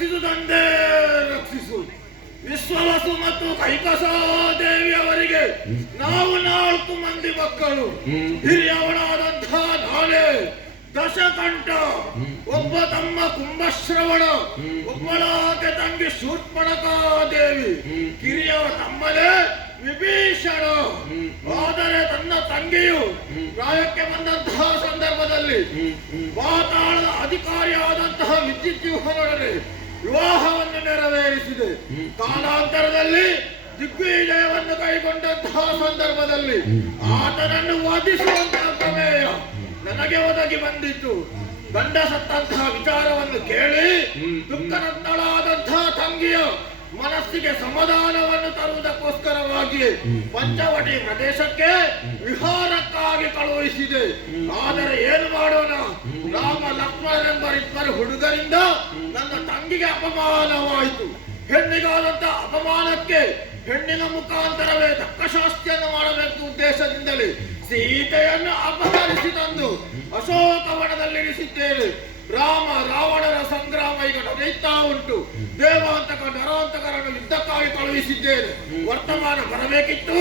ರಕ್ಷಿಸುವುದಂದೇ ರಕ್ಷಿಸು. ವಿಶ್ವವಸು ಮತ್ತು ಕೈಕಸ ದೇವಿಯವರಿಗೆ ನಾವು 4 ಮಂದಿ ಮಕ್ಕಳು. ಹಿರಿಯವಳಾದಂತಹ ನಾನೇ ದಶಕಂಠ, ಒಬ್ಬ ತಮ್ಮ ಕುಂಭಶ್ರವಣ, ಒಬ್ಬಳಾಕೆ ತಂಗಿ ಶೂರ್ಪಣಖಾ ದೇವಿ, ಕಿರಿಯವ ತಮ್ಮನೇ ವಿಭೀಷಣ. ಆದರೆ ತನ್ನ ತಂಗಿಯು ಪ್ರಾಯಕ್ಕೆ ಬಂದಂತಹ ಸಂದರ್ಭದಲ್ಲಿ ಪಾತಾಳದ ಅಧಿಕಾರಿಯಾದಂತಹ ವಿದ್ಯುದ್ಯೂಹನೊಡನೆ ವಿವಾಹವನ್ನು ನೆರವೇರಿಸಿದೆ. ಕಾಲಾಂತರದಲ್ಲಿ ದಿಗ್ವಿಜಯವನ್ನು ಕೈಗೊಂಡಂತಹ ಸಂದರ್ಭದಲ್ಲಿ ಆತನನ್ನು ವಧಿಸುವಂತಹ ಪ್ರಮೇಯ ನನಗೆ ಒದಗಿ ಬಂದಿತ್ತು. ಗಂಡ ಸತ್ತಂತಹ ವಿಚಾರವನ್ನು ಕೇಳಿ ದುಃಖನತ್ತಳಾದಂತಹ ತಂಗಿಯ ಮನಸ್ಸಿಗೆ ಸಮಾಧಾನವನ್ನು ತರುವುದಕ್ಕೋಸ್ಕರವಾಗಿ ಪಂಚವಟಿ ಪ್ರದೇಶಕ್ಕೆ ವಿಹಾರಕ್ಕಾಗಿ ಕಳುಹಿಸಿದೆ. ಆದರೆ ಏನು ಮಾಡೋಣ, ರಾಮ ಲಕ್ಷ್ಮಣರೆಂಬರಿಬ್ಬರು ಹುಡುಗರಿಂದ ನನ್ನ ತಂಗಿಗೆ ಅಪಮಾನವಾಯಿತು. ಹೆಣ್ಣಿಗಾದಂತ ಅಪಮಾನಕ್ಕೆ ಹೆಣ್ಣಿನ ಮುಖಾಂತರವೇ ತಕ್ಕ ಶಾಸ್ತಿಯನ್ನು ಮಾಡಬೇಕು ಉದ್ದೇಶದಿಂದಲೇ ಸೀತೆಯನ್ನು ಅಪಹರಿಸಿ ತಂದು ಅಶೋಕವನದಲ್ಲಿರಿಸಿದ್ದೇನೆ. ರಾಮ ರಾವಣರ ಸಂಗ್ರಾಮ ಈಗ ನಡೆಯುತ್ತಾ ಉಂಟು. ದೇವಾಂತಕ ನರಾಂತಕರನ್ನು ಯುದ್ಧಕ್ಕಾಗಿ ಕಳುಹಿಸಿದ್ದೇನೆ. ವರ್ತಮಾನ ಬರಬೇಕಿತ್ತು.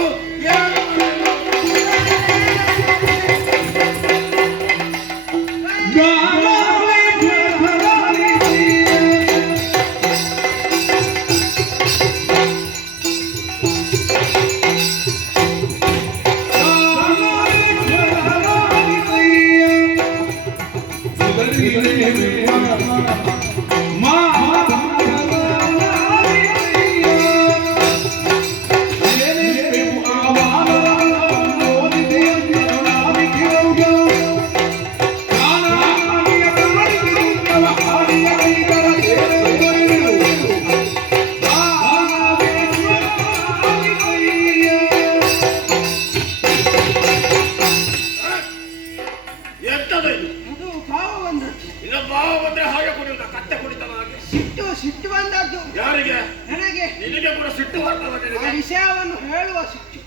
ಸಿಟ್ಟು ಬಂದದ್ದು ಯಾರಿಗೆ? ನನಗೆ. ನಿನಗೆ ಕೂಡ ಸಿಟ್ಟು ಬರ್ತದೆ. ವಿಷಯವನ್ನು ಹೇಳುವ ಸಿಟ್ಟು.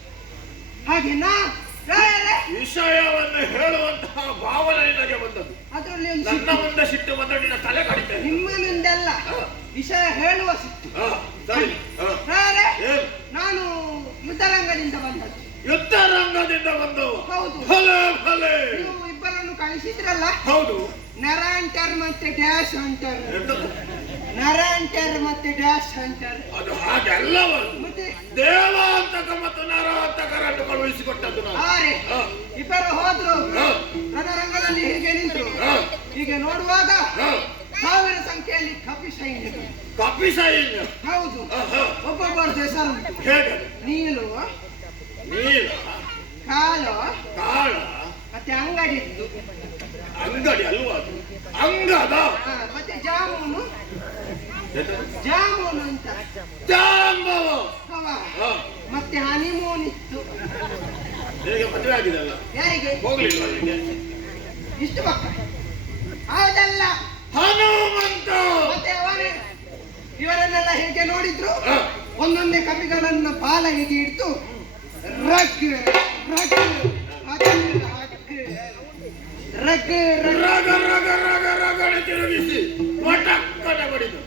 ಹಾಗೆ ವಿಷಯವನ್ನು ಹೇಳುವಂತಹ ಭಾವನೆ ನಿನಗೆ ಬಂದದ್ದು. ಅದರಲ್ಲಿ ನನ್ನ ಮುಂದೆ ಸಿಟ್ಟು ಬಂದ್ರೆ ನಿನ್ನ ತಲೆ ಕಡಿತೇನೆ. ನಿಮ್ಮ ಮುಂದೆಲ್ಲ ವಿಷಯ ಹೇಳುವ ಸಿಟ್ಟು. ಸರಿ, ನಾನು ಯುದ್ಧರಂಗದಿಂದ ಬಂದದ್ದು. ಯುದ್ಧರಂಗದಿಂದ ಬಂದು? ಹೌದು. ಭಲೆ ಭಲೆ. ನೀವು ಇಬ್ಬರನ್ನು ಕಳಿಸಿದ್ರಲ್ಲ? ಹೌದು. ನರಾಂಟರ್ ಮತ್ತೆ ಡ್ಯಾಶ್ ಅಂಟರ್. ನರಾಂಟರ್ ಮತ್ತೆ ಡ್ಯಾಶ್ ಅಂಟರ್. ಅದು ಹಾಗೆಲ್ಲವ. ಮತ್ತೆ ದೇವಾಂತಕ ಮತ್ತು ನರಾಂತಕರನ್ನು ಕಳುಹಿಸಿಕೊಟ್ಟದ್ದು ನಾನು. ಇಬ್ಬರು ಹೋದ್ರು. ರಣರಂಗದಲ್ಲಿ ಹೀಗೆ ನಿಂತರು. ಹೀಗೆ ನೋಡುವಾಗ 1000 ಸಂಖ್ಯೆಯಲ್ಲಿ ಕಪಿ ಸೈನ್ಯಗಳು. ಕಪಿ ಸೈನ್ಯ? ಹೌದು. ಒಬ್ಬೊಬ್ಬರ ಹೆಸರು ಹೇಗೆ? ನೀಲು, ನೀಲ, ಕಾಳು, ಕಾಳ, ಮತ್ತೆ ಅಂಗಡಿ ಇತ್ತು. ಅಂಗಡಿ ಅಲ್ವಾ ಅದು? ಅಂಗದ. ಮತ್ತೆ ಜಾಮೂನು. ಜಾಮೂನು ಅಂತ. ಜಾಂಬವ. ಮತ್ತೆ ಹನಿಮೂನ್ ಇತ್ತು. ನಿನಗೆ ಮದುವೆ ಆಗಿದಲ್ಲ? ಯಾರಿಗೆ? ಹೋಗ್ಲಿಲ್ವಾ ನಿನಗೆ? ಇಷ್ಟು ಪಕ್ಕ ಹೌದಲ್ಲ? ಹನುಮಂತ. ಮತ್ತೆ ಇವರನ್ನೆಲ್ಲ ಹೇಗೆ ನೋಡಿದ್ರು? ಒಂದೊಂದೇ ಕಪಿಗಳನ್ನ ಬಾಲ ಹೀಗೆ ಇಡ್ತು. ರಗ್ ರಗ್ ರಗ್ ರಗ ರಗ ರಗ ರಗಡೆ ತಿರುಗಿಸಿ ಪಟಕ್ಕನೆ ಬಡಿದು.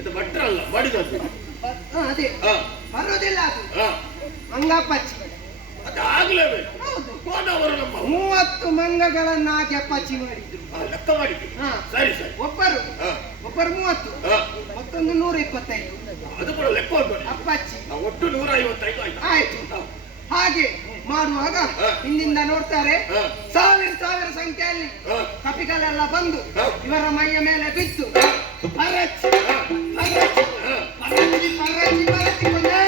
ಇದು ಭಟ್ರಲ್ಲ, ಬಡಿದದ್ದು. ಅದೇ ಬರೋದಿಲ್ಲ ಅದು. ಮಂಗಪ್ಪಚ್ಚಿ ಅದಾಗ್ಲೇಬೇಕು. ಹೋದವರು ನಮ್ಮ 30 ಮಂಗಗಳನ್ನಾಗಿ ಅಪ್ಪಚ್ಚಿ ಮಾಡಿದ್ರು. ಲೆಕ್ಕ ಮಾಡಿದ್ರು. ಸರಿ ಸರಿ. ಒಬ್ಬರು 30, ಮತ್ತೊಂದು 125. ಅದು ಕೂಡ ಲೆಕ್ಕ ಅಪ್ಪಚ್ಚಿ ಒಟ್ಟು 155 ಆಯ್ತು. ಹಾಗೆ ಮಾಡುವಾಗ ಹಿಂದಿಂದ ನೋಡ್ತಾರೆ 1000 ಸಂಖ್ಯೆಯಲ್ಲಿ ಕಪಿಗಳೆಲ್ಲ ಬಂದು ಇವರ ಮೈಯ ಮೇಲೆ ಬಿದ್ದು ಪರಚಿ ಪರಚಿ ಪರಚಿ ಪರಚಿ ಪರಚಿ ಕೊಂದೇ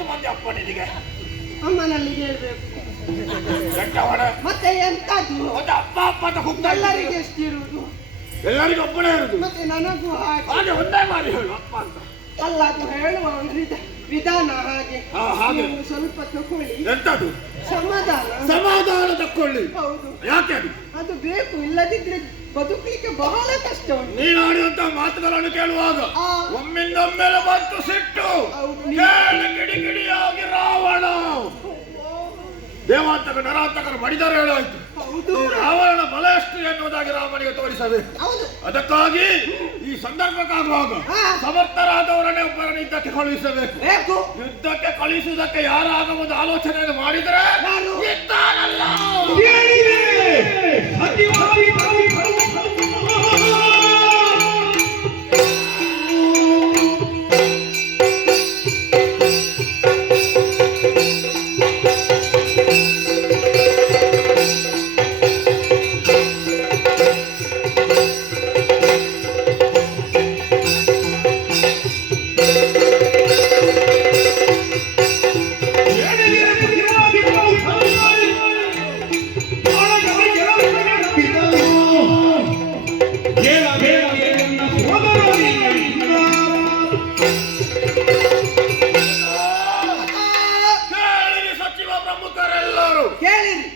ಎಷ್ಟು ಮಂದಿ ಅಪ್ಪ ನಿನಗೆ? ಅಮ್ಮನಲ್ಲಿ ಹೇಳ್ಬೇಕು. ಗಂಟವಣ ಮತ್ತೆ ಎಂತದ್ದು? ಒಂದು ಅಪ್ಪ ಅಪ್ಪ ಅಂತ ಕೂಗ್ತಾ ಎಲ್ಲರಿಗೆ ಎಷ್ಟಿರುವುದು? ಎಲ್ಲರಿಗೂ ಒಬ್ಬನೇ ಇರುದು. ಮತ್ತೆ ನನಗೂ ಹಾಗೆ ಒಂದೇ ಮಾಡಿ ಹೇಳು ಅಪ್ಪ ಅಂತ. ಅಲ್ಲ, ಅದು ಹೇಳುವ ವಿಧಾನ ಹಾಗೆ. ಹಾಗೆ ನೀವು ಸ್ವಲ್ಪ ತಕೊಳ್ಳಿ. ಎಂತದು? ಸಮಾಧಾನ ತಕ್ಕೊಳ್ಳಿ. ಹೌದು, ಯಾಕೆ ಅದು ಬೇಕು. ಇಲ್ಲದಿದ್ರೆ ಬದುಕಲಿಕ್ಕೆ ಬಹಳ ಕಷ್ಟ ಉಂಟು. ನೀನು ಆಡಿದಂತ ಮಾತುಗಳನ್ನು ಕೇಳುವಾಗ ಒಮ್ಮಿಂದೊಮ್ಮೆಲೆ ಬಂತು ಸಿಟ್ಟು. ಗಿಡಿ ಗಿಡಿಯಾಗಿ ರಾವಣ ದೇವಾಂತಕ ನರಾಂತಕರು ಮಡಿದರೆ ಹೇಳಾಯ್ತು. ರಾವಣನ ಬಲ ಎಷ್ಟು ಎನ್ನುವುದಾಗಿ ರಾಮನಿಗೆ ತೋರಿಸಬೇಕು. ಅದಕ್ಕಾಗಿ ಈ ಸಂದರ್ಭಕ್ಕಾಗುವಾಗ ಸಮರ್ಥರಾದವರನ್ನೇ ಒಬ್ಬರನ್ನು ಯುದ್ಧಕ್ಕೆ ಕಳುಹಿಸಬೇಕು. ಯುದ್ಧಕ್ಕೆ ಕಳುಹಿಸುವುದಕ್ಕೆ ಯಾರಾಗಬಹುದು ಆಲೋಚನೆಯನ್ನು ಮಾಡಿದರೆ ಇದ್ದಾನಲ್ಲ.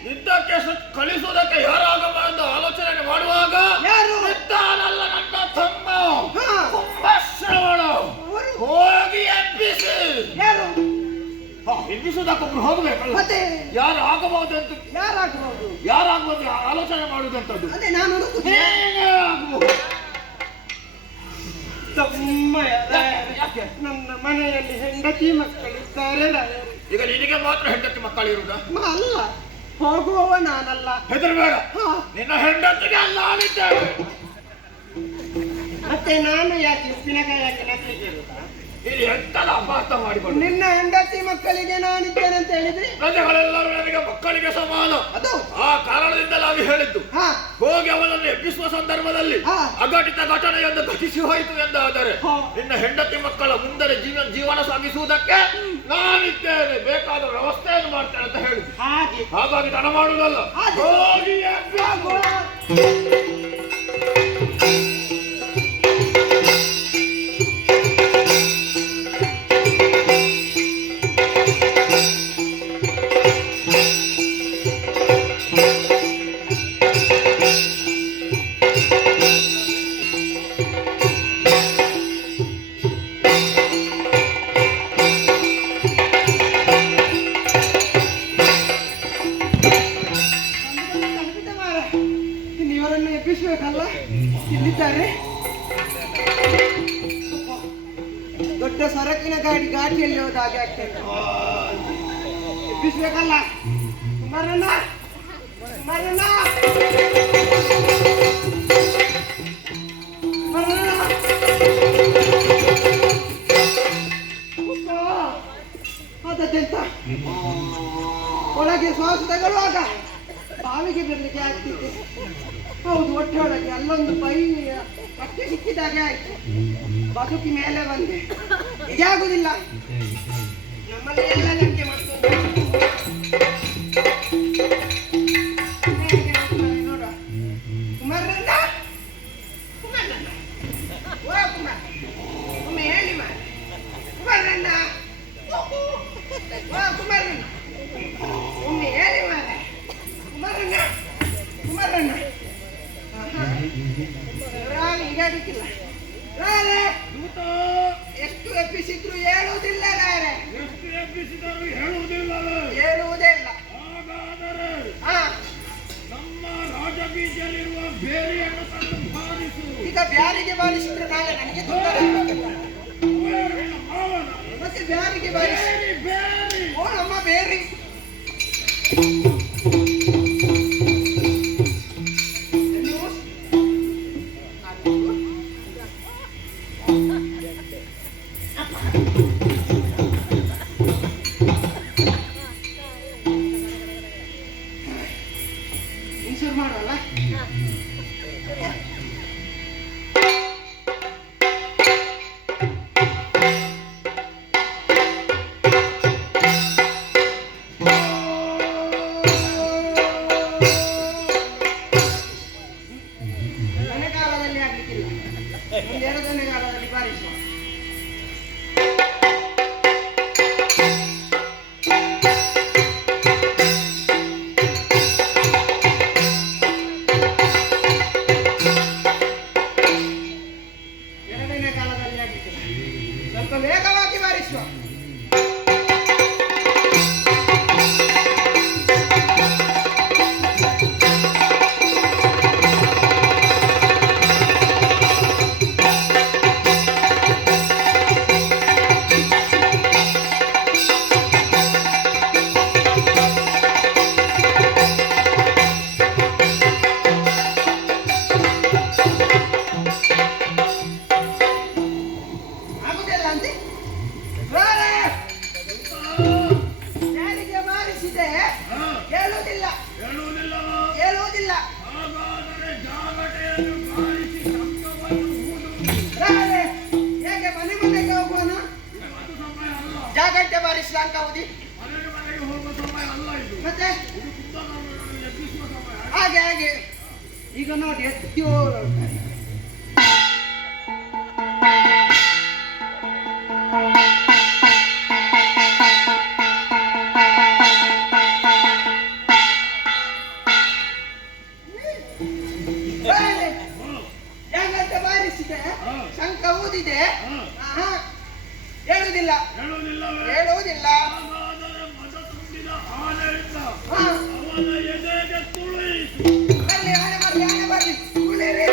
ಯುದ್ಧಕ್ಕೆ ಕಳಿಸುವುದಕ್ಕೆ ಯಾರಾಗಬಾರದು ಆಲೋಚನೆ ಮಾಡುವಾಗ ಇದ್ದಾನಲ್ಲ ನನ್ನ ತಮ್ಮ ಕುಂಭಶ್ರವಣ ಹೋಗಿ ಎಬ್ಬಿಸಿ. ಎಬ್ಬಿಸುವುದಕ್ಕೊಬ್ರು ಹೋಗ್ಬೇಕಲ್ಲ. ಯಾರು ಆಗಬಹುದು ಅಂತ ಯಾರಾಗಬಹುದು ಆಲೋಚನೆ ಮಾಡುವುದಂತದ್ದು ನನ್ನ ಮನೆಯಲ್ಲಿ ಹೆಂಡತಿ ಮಕ್ಕಳಿದ್ದಾರೆ. ಈಗ ನಿನಗೆ ಮಾತ್ರ ಹೆಂಡತಿ ಮಕ್ಕಳಿರುವುದ? ಅಲ್ಲ, ಹೋಗುವವ ನಾನಲ್ಲ. ಹೆದರಬೇಡ, ನಿನ್ನ ಹೆಂಡತಿಗೆ ಅಲ್ಲ ಆಳಿದ್ದೇವೆ. ಮತ್ತೆ ನಾನು ಯಾಕೆ ಉಪ್ಪಿನಕಾಯಿ ಯಾಕೆ ನಕ್ಕಲಿಕ್ಕೆ ಇರುತ್ತಾ? ಇಲ್ಲಿ ಎಂತಲ್ಲ ಅಪಾರ್ಥ ಮಾಡಿಕೊಂಡು ನಿನ್ನ ಹೆಂಡತಿ ಮಕ್ಕಳಿಗೆ ನಾನಿದ್ದೇನೆ ಅಂತ ಹೇಳಿದ್ರಿ. ಪ್ರಜೆಗಳೆಲ್ಲರೂ ನನಗೆ ಮಕ್ಕಳಿಗೆ ಸಮಾನ. ಅದು ಆ ಕಾರಣದಿಂದಲೇ ಅದು ಹೇಳಿದ್ದು. ಹೋಗಿ ಅವನನ್ನು ಎಬ್ಬಿಸುವ ಸಂದರ್ಭದಲ್ಲಿ ಅಘಟಿತ ಘಟನೆಯೊಂದು ಘಟಿಸಿ ಹೋಯಿತು ಎಂದಾದರೆ ನಿನ್ನ ಹೆಂಡತಿ ಮಕ್ಕಳ ಮುಂದೆ ಜೀವನ ಸಾಗಿಸುವುದಕ್ಕೆ ನಾನಿದ್ದೇನೆ, ಬೇಕಾದ ವ್ಯವಸ್ಥೆಯನ್ನು ಮಾಡ್ತೇನೆ ಅಂತ ಹೇಳಿದ್ದು. ಹಾಗಾಗಿ ತಡ ಮಾಡುವುದಲ್ಲ, ಹೋಗಿ ಇಲ್ಲಿದ್ದಾರೆ. ದೊಡ್ಡ ಸರಕಿನ ಗಾಡಿ ಘಾಟಿಯಲ್ಲಿ ಹೋದ ಹಾಗೆ ಆಗ್ತದೆ. ಎಬ್ಬಿಸ್ಬೇಕಲ್ಲ. ಕುಮಾರಣ್ಣ, ಕುಮಾರಣ್ಣ, ಅದೆಂತ ಒಳಗೆ ಶ್ವಾಸ ತಗೊಳ್ಳುವಾಗ ಬಾವಿಗೆ ಬರಲಿಕ್ಕೆ ಆಗ್ತಿದೆ. ಹೌದು, ಒಟ್ಟೊಳಗೆ ಅಲ್ಲೊಂದು ಪಕ್ಕೆ ಸಿಕ್ಕಿದಾಗೆ ಆಯ್ತು. ಬದುಕಿ ಮೇಲೆ ಬಂದೆ. ಹೀಗೆ ಆಗುದಿಲ್ಲ. ನಮ್ಮಲ್ಲಿ ಎಲ್ಲ ಗಂಟೆ ಮತ್ತೊಂದು ನೋಡ. ಕುಮಾರಣ್ಣ, ಕುಮಾರಣ್ಣ, ಓ ಕುಮಾರ್, ಒಮ್ಮೆ ಹೇಳಿ ಮಾಡ. ಕುಮಾರಣ್ಣ, ಓ ಕುಮಾರಣ್ಣ, ಒಮ್ಮೆ ಹೇಳಿ ಮಾಡ. ಕುಮಾರಣ್ಣ, ಕುಮಾರಣ್ಣ, ಈಗಾಗಿಲ್ಲ. ಎಷ್ಟು ಎಬ್ಬಿಸಿದ್ರು ಹೇಳುವುದಿಲ್ಲ. ಎಷ್ಟು ಎಬ್ಬಿಸಿದರೂ ಹೇಳುವುದಿಲ್ಲ. ಹಾಗಾದರೆ ನಮ್ಮ ರಾಜಬೀಜದಲ್ಲಿರುವ ಬೇರೆಯನ್ನು ತಂದು ಬಾರಿಸು. ಈಗ ಬ್ಯಾರಿಗೆ ಬಾರಿಸಿದ್ರೆ ನಾಳೆ ನನಗೆ ತೊಂದರೆ. ಮತ್ತೆ ಬ್ಯಾರಿಗೆ ಬಾರಿಸಿ. ಓ ನಮ್ಮ ಬೇರಿ. ಇನ್ಶೂರ್ ಮಾಡಲ್ಲ. ಜಾಗಟ್ಟೆ ಬಾರಿಸಿ ಲಂಕ ಊದಿ ಮನೆಗೆ ಹೋಗುವ ಸಮಯ ಅಲ್ಲ ಇದು. ಮತ್ತೆ ಇದು ಕುಂಭಕರ್ಣನನ್ನು ಎಬ್ಬಿಸುವ ಸಮಯ. ಹಾಗೆ ಈಗ ನೋಡಿ ಎತ್ತಿಯೋ ಜಾಗಟ್ಟೆ ಬಾರಿಸಿದೆ, ಶಂಕ ಊದಿದೆ, ಹೇಳುವುದಿಲ್ಲ ಹೇಳುವುದಿಲ್ಲ. ಹಾಗಾದರೆ ಮದ ತುಂಬಿದ ಆನೆಯಿಂದ ಅವನ ಎದೆಗೆ ತುಳಿಯಿತು. ಬರ್ಲಿ ಆನೆ ಬರ್ಲಿ ಆನೆ ಬರ್ಲಿ ತುಳಿರಿ.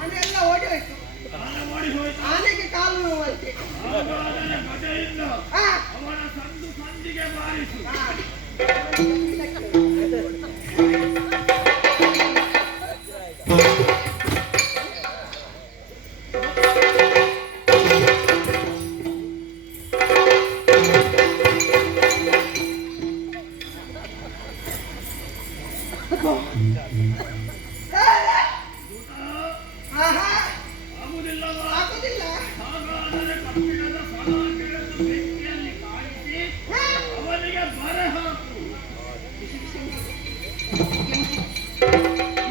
ಆನೆಲ್ಲ ಓಡಿ ಹೋಯ್ತು. ಆನೆ ಮಾಡಿ ಹೋಯ್ತು. ಆನೆಗೆ ಕಾಲು ನೋವಾಯ್ತು. ಹಾಗಾದರೆ ಗದೆಯಿಂದ ಅವನ ಸಂದು ಸಂದಿಗೆ ಬಾರಿಸು. ಆಗುದಿಲ್ಲ. ಹಾಗಾದರೆ ಕಬ್ಬಿಣದ ಸಲಾಕೆಯನ್ನು ಬೆಂಕಿಯಲ್ಲಿ ಕಾಯಿಸಿ ಅವನಿಗೆ ಬರೆ ಹಾಕು.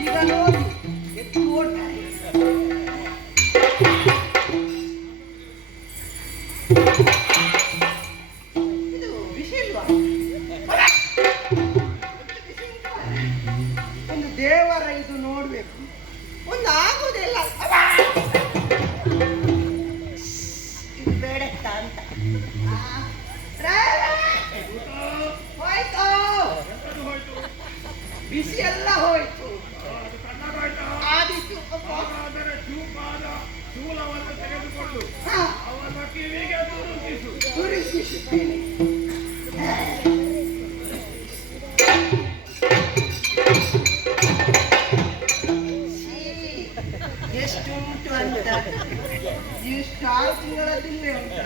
ಈಗ ನೋಡಿ ಎತ್ತು ಓಡ್ತಾರೆ. ಇದು ಬಿಸಿ ಇಲ್ವಾ? ಒಂದು ದೇವರ ಇದು ನೋಡ್ಬೇಕು, ಒಂದು ಆಗುದಿಲ್ಲ. ಇದು ಬೇಡತ್ತ ಅಂತ ಹೋಯ್ತು, ಬಿಸಿ ಎಲ್ಲ ಹೋಯ್ತು. ಅದು ತಣ್ಣಗಾಯ್ತಾ? ಆದಿತ್ತು. ಹಾಗಾದರೆ ಚೂಪಾದ ಶೂಲವನ್ನು ತೆಗೆದುಕೊಂಡು ಅವನ ಕಿವಿಗೆ ತುರುಕಿಸು. ತುರಿಸಿಸುತ್ತೇನೆ. ಎಷ್ಟುಂಟು ಅಂತ ಇಷ್ಟು 6 ತಿಂಗಳದಿಲ್ಲೇ ಉಂಟು.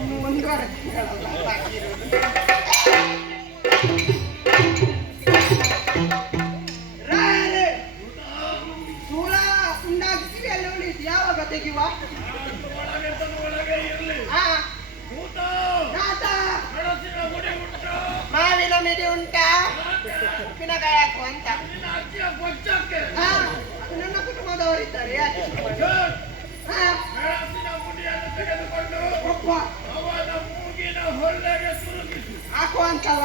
ಇನ್ನು 1.5 ತಿಂಗಳಲ್ಲ ಬಾಕಿ ಇರೋದು. ಶೂಲ ಉಂಡಾಗ್ತೀವಿ ಅಲ್ಲಿ ಉಳಿತು. ಯಾವಾಗ ತೆಗಿವ? ಒಳಗೆ ಇರಲಿ. ಭೂತ ಮೆಣಸಿನ ಗುಡಿ ಉಂಟು. ಮಾವಿನ ಮಿಡಿ ಉಂಟಾ? ಉಪ್ಪಿನಕಾಯಿ ಹಾಕು ಅಂತ. ನಿನ್ನ ಅಜ್ಜಿಯ ಕೊಚ್ಚಕ್ಕೆ ಅದು ನನ್ನ ಕುಟುಂಬದವರಿದ್ದಾರೆ. ಯಾಕೆ ಮೆಣಸಿನ ಗುಡಿಯನ್ನು ತೆಗೆದುಕೊಂಡು ಒಪ್ಪ ಅವನ ಮೂಗಿನ ಹೊಳ್ಳೆಗೆ ತುರುಕಿಸು. ಹಾಕು ಅಂತಲ್ಲ.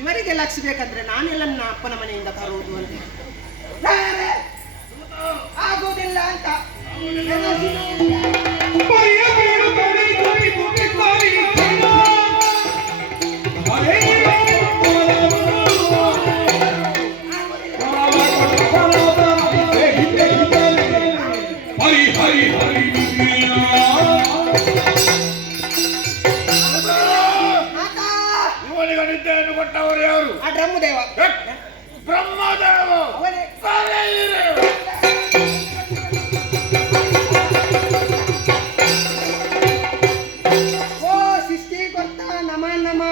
ಇವರಿಗೆ ಲಕ್ಷಬೇಕಂದ್ರೆ ನಾನೆಲ್ಲ ನನ್ನ ಅಪ್ಪನ ಮನೆಯಿಂದ ತರುವುದು ಅಂತ ಆಗುವುದಿಲ್ಲ ಅಂತ. ಇವನಿಗೆ ನಿದ್ದೆಯನ್ನು ಕೊಟ್ಟವರು ಯಾರು? ಆ ಡ್ರಮ್ಮು ದೇವ ಬ್ರಹ್ಮದೇವ. ಅವನೇ. ಓ ಸೃಷ್ಟಿಕರ್ತ ನಮ ನಮ.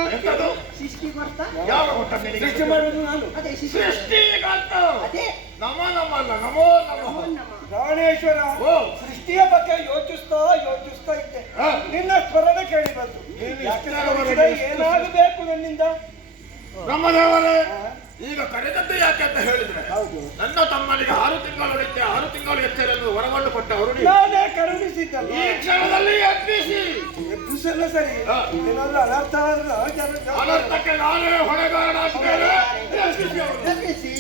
ಸೃಷ್ಟಿಕರ್ತ ಯಾವ ಕೊಟ್ಟ ನಿನಗೆ? ಸೃಷ್ಟಿ ಮಾಡುವುದು ನಾನು. ಅದೇ ಸೃಷ್ಟಿಕರ್ತ. ಅದೇ ನಮ ನಮ ಅಲ್ಲ, ನಮೋ ನಮಃ. ನಮ. ಗಾಣೇಶ್ವರ ಓ. ಸೃಷ್ಟಿಯ ಬಗ್ಗೆ ಯೋಚಿಸ್ತಾ ಇದ್ದೆ. ಹಾ. ನಿನ್ನ ಸ್ವರನ ಕೇಳಿ ಬಂತು. ನೀನು ಯಾಕೆ ಇಷ್ಟರವರೆಗೆ ತೋರಿಸಿದೆ? ಏನಾಗಬೇಕು ನನ್ನಿಂದ? ಬ್ರಹ್ಮದೇವರೇ, ಹಾ. ಈಗ ಕರೆದದ್ದು ಯಾಕೆ ಅಂತ ಹೇಳಿದ್ರೆ, ಹೌದು, ನನ್ನ ತಮ್ಮನಿಗೆ 6 ತಿಂಗಳು ನಿತ್ಯ 6 ತಿಂಗಳು ಎಚ್ಚರನ್ನು ಹೊರಗೊಂಡು ಕೊಟ್ಟವರು ನೀವು. ನಾನೇ ಕರುಣಿಸಿದ್ದಲ್ಲ. ಈ ಕ್ಷಣದಲ್ಲಿ ಎಬ್ಬಿಸಿ. ಎಬ್ಬಿಸಲ್ಲ ಸರಿ. ಹಾ. ಏನಾದ್ರು ಅನರ್ಥವಾದ್ರೆ ಅನರ್ಥಕ್ಕೆ ನಾನೇ ಹೊಣೆಗಾರನ ಆಗ್ತೇನೆ. ಎಬ್ಬಿಸಿ ಅವರನ್ನು. ಎಬ್ಬಿಸಿ.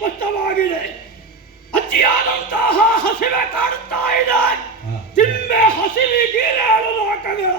ಸ್ಪಷ್ಟವಾಗಿದೆ. ಅತಿಯಾದಂತಹ ಹಸಿವೆ ಕಾಡುತ್ತಾ ಇದೆ. ತಿಂಬೆ ಹಸಿವಿಗೀರೆ ಹೇಳಲು ಹಾಕಬೇಡ.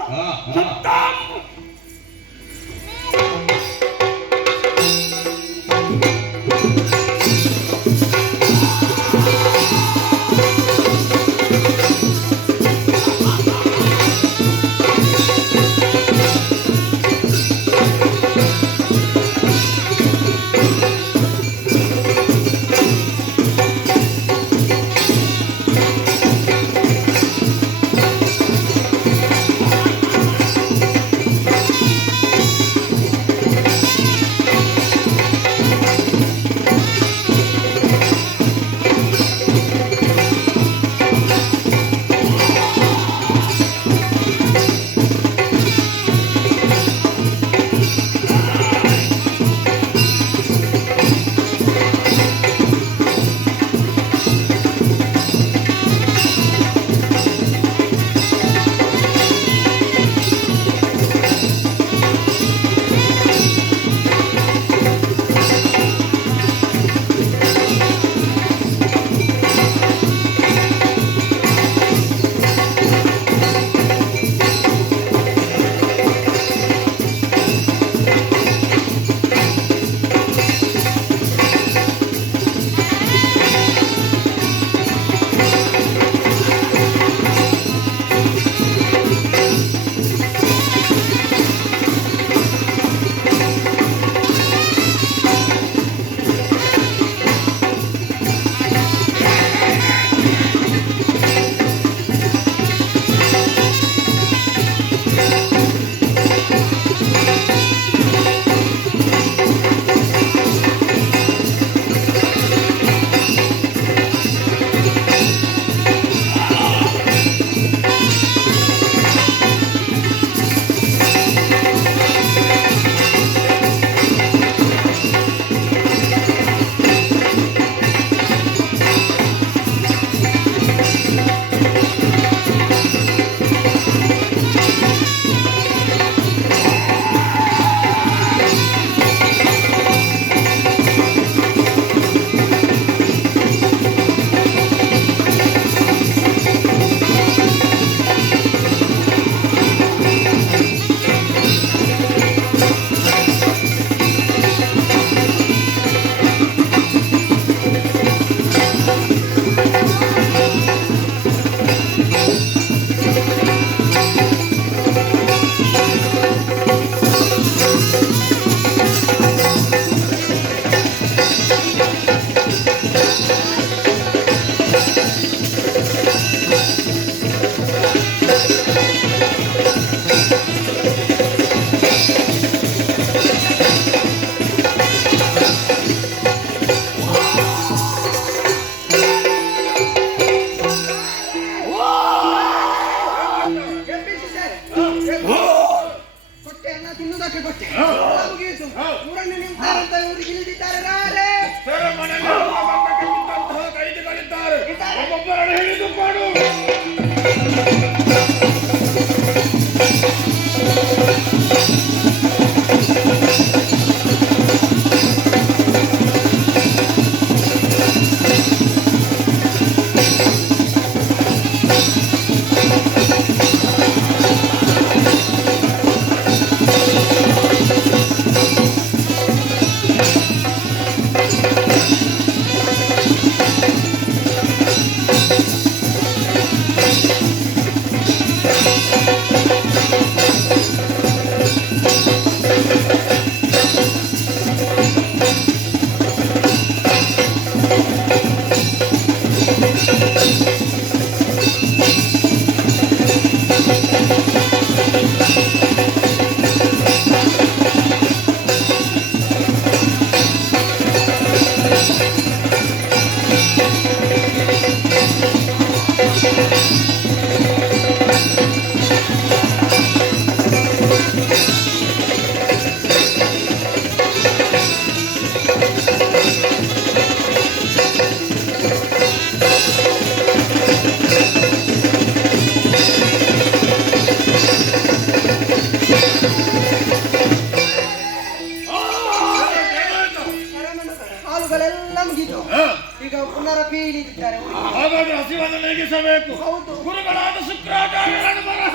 ಈಗ ಪುನರಪಿ ಇಳಿದಿದ್ದಾರೆ. ಹಾಗಾದ್ರೆ ಹಸಿವನ್ನು ನೀಗಿಸಬೇಕು. ಹೌದು. ಗುರುಗಳಾದ ಶುಕ್ರಾಚಾರ್ಯರನ್ನು ಬರಹ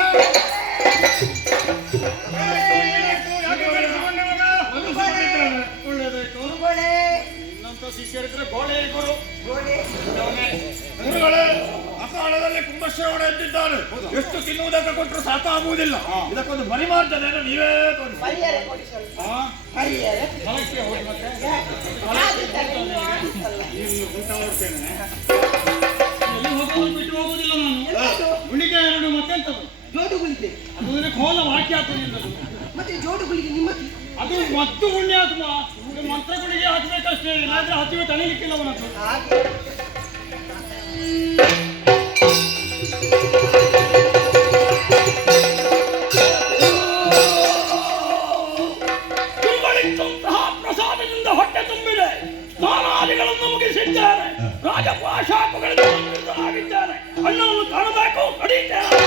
ಗುರುಗಳೇ, ಇನ್ನಂತ ಶಿಷ್ಯರಿದ್ರೆ ಗೋಳೆ ಗುರು. ಗುರುಗಳೇ, ಅಕಾಲದಲ್ಲಿ ಕುಂಭಶ್ರವಣ ಎದ್ದಿದ್ದಾರೆ. ಎಷ್ಟು ತಿನ್ನುವುದಕ್ಕೆ ಕೊಟ್ಟರು ಸಾಕಾಗುವುದಿಲ್ಲ. ಇದಕ್ಕೊಂದು ಪರಿಮಾರ್ಜನೆಯನ್ನು ನೀವೇ ತೋರಿಸಿ. ಪರಿಹಾರ ಕೊಡಿ ಸ್ವಲ್ಪ. ಪರಿಹಾರ ಹೊಲಕ್ಕೆ ಹೋಗಿ ಮತ್ತೆ ಎಲ್ಲಿ ಹೋಗೋದು ಬಿಟ್ಟು ಹೋಗುದಿಲ್ಲ ನಾನು. ಗುಳಿಗೆ 2 ಮತ್ತೆಂತದ್ದು ಜೋಡು ಗುಳಿಗೆ. ಅದು ಕೋಲ ವಾಕ್ಯ ಆಗ್ತದೆ. ಮತ್ತೆ ಜೋಡು ಗುಳಿಗೆ ನಿಮ್ಮದು ಅದು ಮತ್ತು ಪುಣ್ಯಾತ್ಮ ಮಂತ್ರ ಗುಳಿಗೆ ಹಾಕ್ಬೇಕಷ್ಟೇ, ಇಲ್ಲಾಂದ್ರೆ ಹತ್ತಿವೆ ತಣಿಲಿಕ್ಕಿಲ್ಲ ಅವನದ್ದು. ಹಾಗೆ ತಿರುಗಳಿದ್ದಂತಹ ಪ್ರಸಾದದಿಂದ ಹೊಟ್ಟೆ ತುಂಬಿದೆ. ಸ್ನಾನಾದಿಗಳನ್ನು ಮುಗಿಸಿದ್ದಾರೆ. ರಾಜಪಾಶಾಪಗಳಿಂದ ಅಲಂಕೃತರಾಗಿದ್ದಾರೆ. ಅಣ್ಣವನ್ನು ಕಾಣಬೇಕು, ನಡೀತೇನೆ.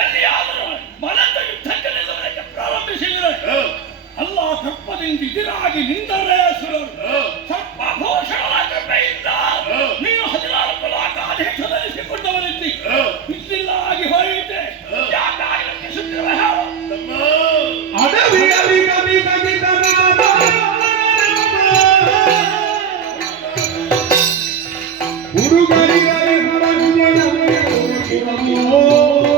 ಎಲ್ಲಿಯಾದರೂ ಬಲದ ಯುದ್ಧಕ್ಕೆ ನಿಲ್ಲುವುದಕ್ಕೆ ಪ್ರಾರಂಭಿಸಿದರೆ ಅಲ್ಲ ಸರ್ಪದಿಂದ ಎದುರಾಗಿ ನಿಂದ